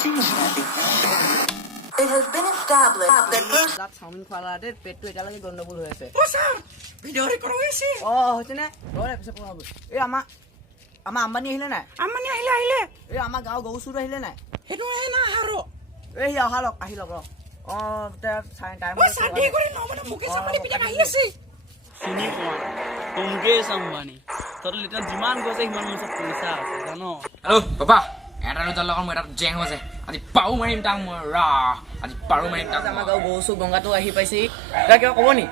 It has been established that তাত chowmein খোৱালাতে পেটটো এতিয়ালৈকে গণ্ডগোল হৈ আছে ও স্যাৰ ভিডিও ৰেকৰ্ড হয়েছে হৈছে নে ধৰে পিছে পঢ়াব এই আমাৰ আম্বানী আহিলে নাই আম্মানি আহিলে এই আমাৰ গাঁও গৰু চুৰ আহিলে নাই হেতু হে না হাৰো এই অহা লওক আহি লওক ৰ তাৰ টাইম ও স্যাৰ দেই কৰে ন মানে মুকেশ আম্বানি পিটাক আহি আছে চিনি পোৱা মুকেশ আম্বানী তোৰ লিটাৰ যিমান গৈছে সিমান মোৰ ওচৰত পইচা আছে জানো হেল্ল' বাবা এটা দুটা লগত মই এটা জেং হৈছে আজি পাও মাৰিম তাক মই ৰা আজি পাৰো মাৰিম তাক আমাৰ গাঁও গৰু চুৰ গংগাটো আহি পাইছে তই কিবা ক'ব নি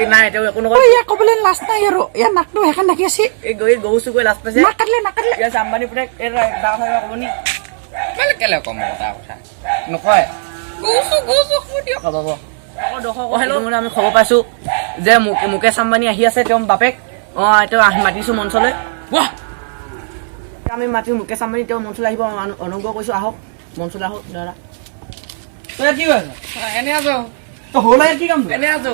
এই নাই তেওঁ একো নকয় ইয়া কবলে লাষ্ট নাই আৰু ইয়া নাকটো হেখান দেখি আছে এই গৰু চুৰ কৰি লাজ পাইছে নাক কাটলে ইয়াত আম্বানী পুতেক এই ডাঙৰ কথা ক'ব নি মানে কেলে কম এটা কথা নকয় গৌসু দিয়ক হ'ব আমি খবৰ পাইছো যে মুকেশ আম্বানী আহি আছে তেওঁ বাপেক তেওঁ মাতিছো মঞ্চলৈ বাহ আমি মাতি মুকেশ আম্বানী তেওঁ মঞ্চলৈ আহিব অনুগ্ৰহ কৰিছো আহক মঞ্চলৈ আহক দাদা তই কি কৈছ এনে আছো তই হ'লে কি কাম এনে আছো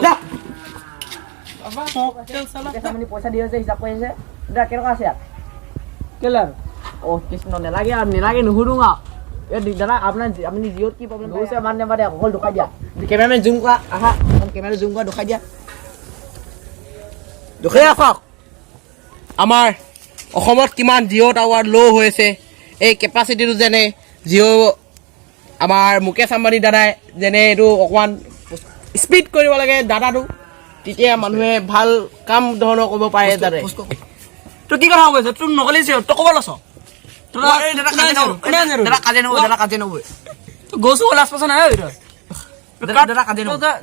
বাবা মুকেশ আম্বানী পইচা দি আছে হিচাপ কৰি আছে দাদা কেনেকুৱা আছে ইয়াত কেলে কৃষ্ণ নেলাগে আৰু নেলাগে নুসুধো আৰু দাদা আপোনাৰ আপুনি জিঅ'ত কি প্ৰব্লেম হৈছে মান নামাতে অকল দেখাই দিয়া কেমেৰামেন জুম কৰা আহা কেমেৰা জুম কৰা দেখাই দিয়া দুখে আছক আমাৰ অসমত কিমান জিঅ' টাৱাৰ ল' হৈ আছে এই কেপাচিটিটো যেনে জিঅ' আমাৰ মুকেশ আম্বানী দাদাই যেনে এইটো অকণমান স্পীড কৰিব লাগে ডাটাটো তেতিয়া মানুহে ভাল কাম ধৰণৰ কৰিব পাৰে দাদা তই কি কথা কৈছ তোৰ নকলি তই ক'ব লৈছ গৈছো লাজ পাইছ নাই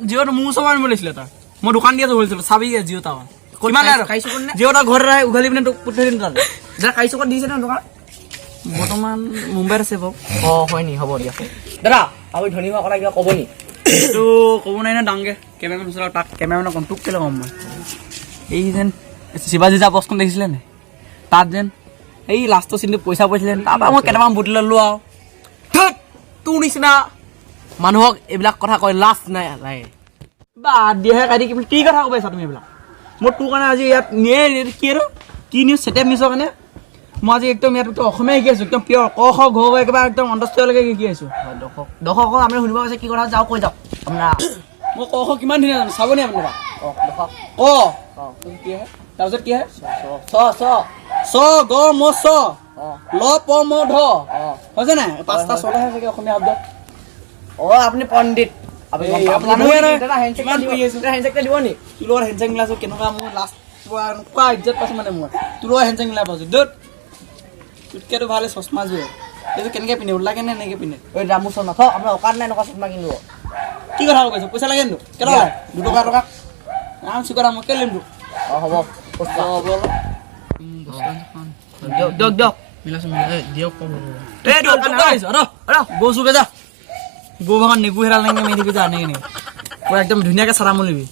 জিঅ'টো মোৰ ওচৰত আনিব লাগিছিলে তাৰ মই দোকান দিয়া ধৰিছিলো চাবি জিঅ' টাৱাৰ কিমান জিঅ' টাৱাৰ ঘৰত উঘালি পিনে তোক পঠিয়াই দিম তাত দাদা কাইছো ক'ত দিছে ন দোকান বৰ্তমান মুম্বাইত আছে বাৰু হয় নি হ'ব দিয়া দাদা আপুনি ধনী হোৱা কথা কিবা ক'ব নি এইটো ক'ব নাই ন ডাঙৰকৈ কেমেৰামেন ওচৰত তাক কেমেৰামেনৰ কণ্ট্ৰোক কেলৈ ক'ম মই এই যেন শিৱাজী যা বছখন দেখিছিলে নে তাত যেন এই লাষ্টৰ চিনটো পইচা পাইছিলে তাৰপৰা মই কেইটামান বুটি ল'লোঁ আৰু তোৰ নিচিনা মানুহক এইবিলাক কথা কয় লাজ নাই নাই বাদ দিয়াহে কাটি কি কথা ক'ব পাৰিছা তুমি এইবিলাক মই তোৰ কাৰণে আজি ইয়াত নিয়ে কি আৰু কি নিউজ ছেটেপ নিউজৰ কাৰণে মই আজি একদম ইয়াত অসমীয়া শিকি আছোঁ একদম পিয়ৰ ক খ ঘ একেবাৰে একদম অন্তস্থলৈকে শিকি আছোঁ দৰ্শকক আমি শুনিব পাৰিছে কি কথা যাওঁ কৈ যাওক আপোনাৰ মই ক খ কিমান ধুনীয়া জানো চাবনি আপোনালোকক ক কি আহে তাৰপিছত কি আহে চ গ ম চ ল প ম ধ হৈছে নাই পাঁচটা ছটাহে চাগে অসমীয়া শব্দ আপুনি পণ্ডিত হেণ্ডছেক দিব নি তোৰ লগত হেণ্ডছেক মিলাইছো কেনেকুৱা মোৰ লাষ্ট এনেকুৱা ইজ্জত পাইছোঁ মানে মই তোৰ লগত হেণ্ডছেক মিলাই পাইছোঁ দ'ত তোতকেতো ভালে চশমাযোৰ এইযোৰ কেনেকৈ পিন্ধে ওলাকে নে এনেকৈ পিন্ধে ঐ ৰামু শৰ্মা থ আপোনাৰ অকাত নাই এনেকুৱা চশমা কিনিব কি কথা কৈছোঁ পইচা লাগে নো কেনেকুৱা লাগে 2 টকা ৰাম চিকৰা মই কেলৈ দিম হ'ব হ'ব দিয়ক মিলাইছোঁ দিয়ক ক'ব গৈছোঁ বেজা গৌ ভাগত নেগু হেৰাল নাই মেলি দিবি যা আনে কিনে পুৰা একদম ধুনীয়াকৈ চাৰা মলিবি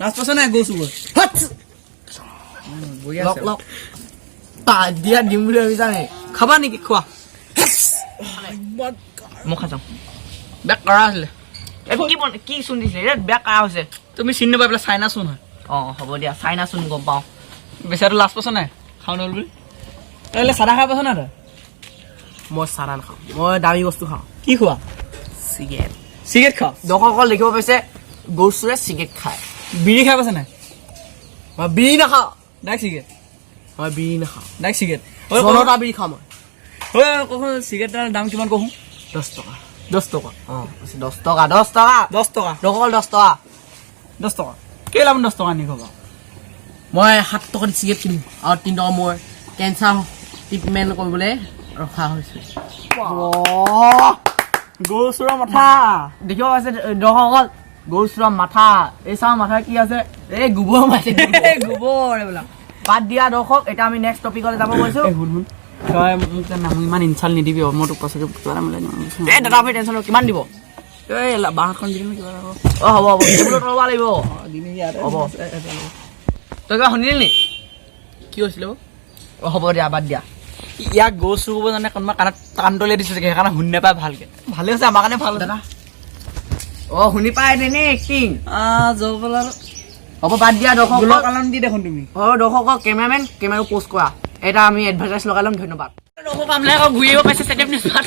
লাজ পাইছ নাই গৈছোঁ দিয়া দিম বুলি ভাবিছা নি খাবা নেকি খোৱা মই খাওঁ বেক কৰা আছিলে কি চোন দিছিলে বেক কৰা হৈছে তুমি চিনি নাপাই পেলাই চাইনা চোন হয় হ'ব দিয়া চাইনা চোন গম পাওঁ বেচাৰটো লাজ পাইছ নাই খাওঁ নহ'ল বুলি তই চাদা খাই পাইছ নাই তই মই চাৰা নাখাওঁ মই দামী বস্তু খাওঁ কি খোৱা চিগেট খাওঁ দৰ্শকসকল দেখিব পাইছে গৰু চোৰে চিগেট খায় বিড়ি খাই পাইছে নাই মই বিড়ি নাখাওঁ ডাইৰেক্ট চিগেট মই বিড়ি নাখাওঁ ডাইৰেক্ট চিগেট জনতা বিড়ি খাওঁ মই কচোন চিগেটৰ দাম কিমান কওঁ 10 টকা 10 টকা 10 টকা 10 টকা 10 টকা দৰ্শকসকল 10 টকা 10 টকা কেইলাম 10 টকা নি খাবা মই 7 টকা দি চিগেট কিনিম আৰু 3 টকা মই কেঞ্চাৰ ট্ৰিটমেণ্ট কৰিবলৈ ৰখা হৈছে গৰু চোৰৰ মাথা দেখিব পাইছে দৰ্শকসকল গৰু চোৰৰ মাথা এই চাওঁ মাথা কি আছে এই গোবৰ মাছে গোবৰ এইবিলাক বাদ দিয়া দৰ্শক এতিয়া আমি নেক্সট টপিকলৈ যাব গৈছোঁ শুন তই মোক নাম ইমান ইনচাল্ট নিদিবি মই তোক পাছতে কিবা এটা মিলাই দিম এই দাদা আপুনি টেনশ্যন কিমান দিব এই বাঁহখন দি দিম কিবা এটা হ'ব টেবুলত ল'ব লাগিব হ'ব তই কিবা শুনিলি নি কি হৈছিলে হ'ব দিয়া বাদ দিয়া ইয়াক গৰু চুৰ কৰিব জানে কোনোবা কাণত কাণ তলিয়াই দিছে চাগে সেইকাৰণে শুনি নাপায় ভালকে ভালে হৈছে আমাৰ কাৰণে ভাল দাদা শুনি পাই নে এক্টিং জবলা হ'ব বাদ দিয়া দৰ্শক কালন দি দেখোন তুমি দৰ্শকক কেমেৰামেন কেমেৰা পোষ্ট কৰা এটা আমি এডভাৰটাইজ লগাই ল'ম ধন্যবাদ আপোনালোকে আকৌ ঘূৰিব পাইছে চেটেপ নিচিনা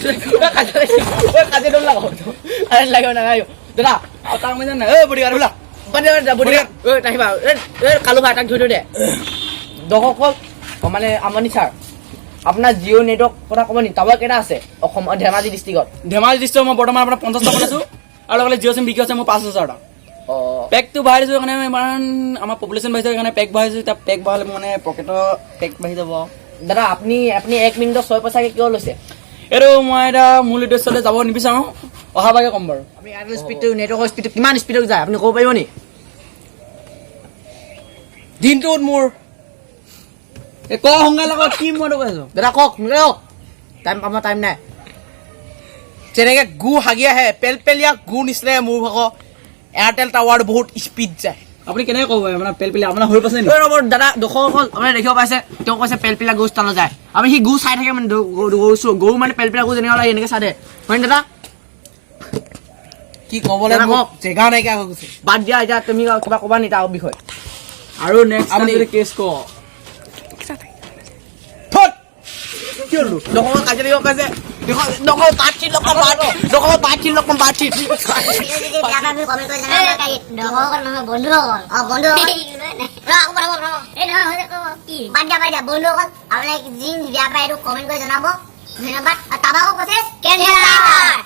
কাজি দল লাগ লাগিব নালাগিব দাদা তাৰ মানে নাই বুঢ়ী আৰু বোলা আহিবা কালু ভাই তাক ধৰি দে দৰ্শক মানে আমনি ছাৰ আপোনাৰ জিঅ' নেটৱৰ্ক কথা ক'ব নেকি টাৱাৰ কেইটা আছে অসম ধেমাজি ডিষ্ট্ৰিক্টত ধেমাজি ডিষ্ট্ৰিক্টত মই বৰ্তমান আপোনাৰ 50টা বনাইছোঁ আৰু লগতে জিঅ' চিম বিকি আছে মোৰ 5,000টা পেকটো বঢ়াই দিছোঁ কাৰণে ইমান আমাৰ পপুলেশ্যন বাঢ়িছে সেইকাৰণে পেক বঢ়াইছোঁ এতিয়া পেক বঢ়ালে মানে পকেটৰ পেক বাঢ়ি যাব দাদা আপুনি 1 মিনিটত 6 পইচাকে কিয় লৈছে এইটো মই এতিয়া মূল উদ্দেশ্যলৈ যাব নিবিচাৰোঁ অহাবাৰকে ক'ম বাৰু আপুনি এয়াৰটেল স্পীডটো নেটৱৰ্কৰ স্পীডটো কিমান স্পীডত যায় আপুনি ক'ব পাৰিব নি দিনটোত মোৰ ক সংজ্ঞাৰ লগত কি মইতো কৈ আছোঁ দাদা কওক টাইম নাই যেনেকে গু হাগি আহে পেলপেলীয়া গু নিচিনাই মোৰ ভাগৰ এয়াৰটেল টাৱাৰ বহুত স্পীড যায় আপুনি কেনেকৈ ক'ব মানে পেলপেলি আপোনাৰ হৈ পাইছে নেকি দাদা দৰ্শকসকল আপুনি দেখিব পাইছে তেওঁ কৈছে পেলপিলা গৰু স্থানত যায় আমি সি গৰু চাই থাকে মানে গৰু মানে পেলপিলা গৰু যেনেকৈ এনেকৈ চাই দে হয় নে দাদা কি ক'বলৈ মোক জেগা নাইকিয়া হৈ গৈছে বাদ দিয়া এতিয়া তুমি কিবা ক'বা নি তাৰ বিষয়ে আৰু নেক্সট আমি যদি কেছ কওঁ দৰ্শকক কাজিয়া লাগিব পাইছে দৰ্শক পাৰ্টি লগ পাৰ্টি ধন্যবাদ।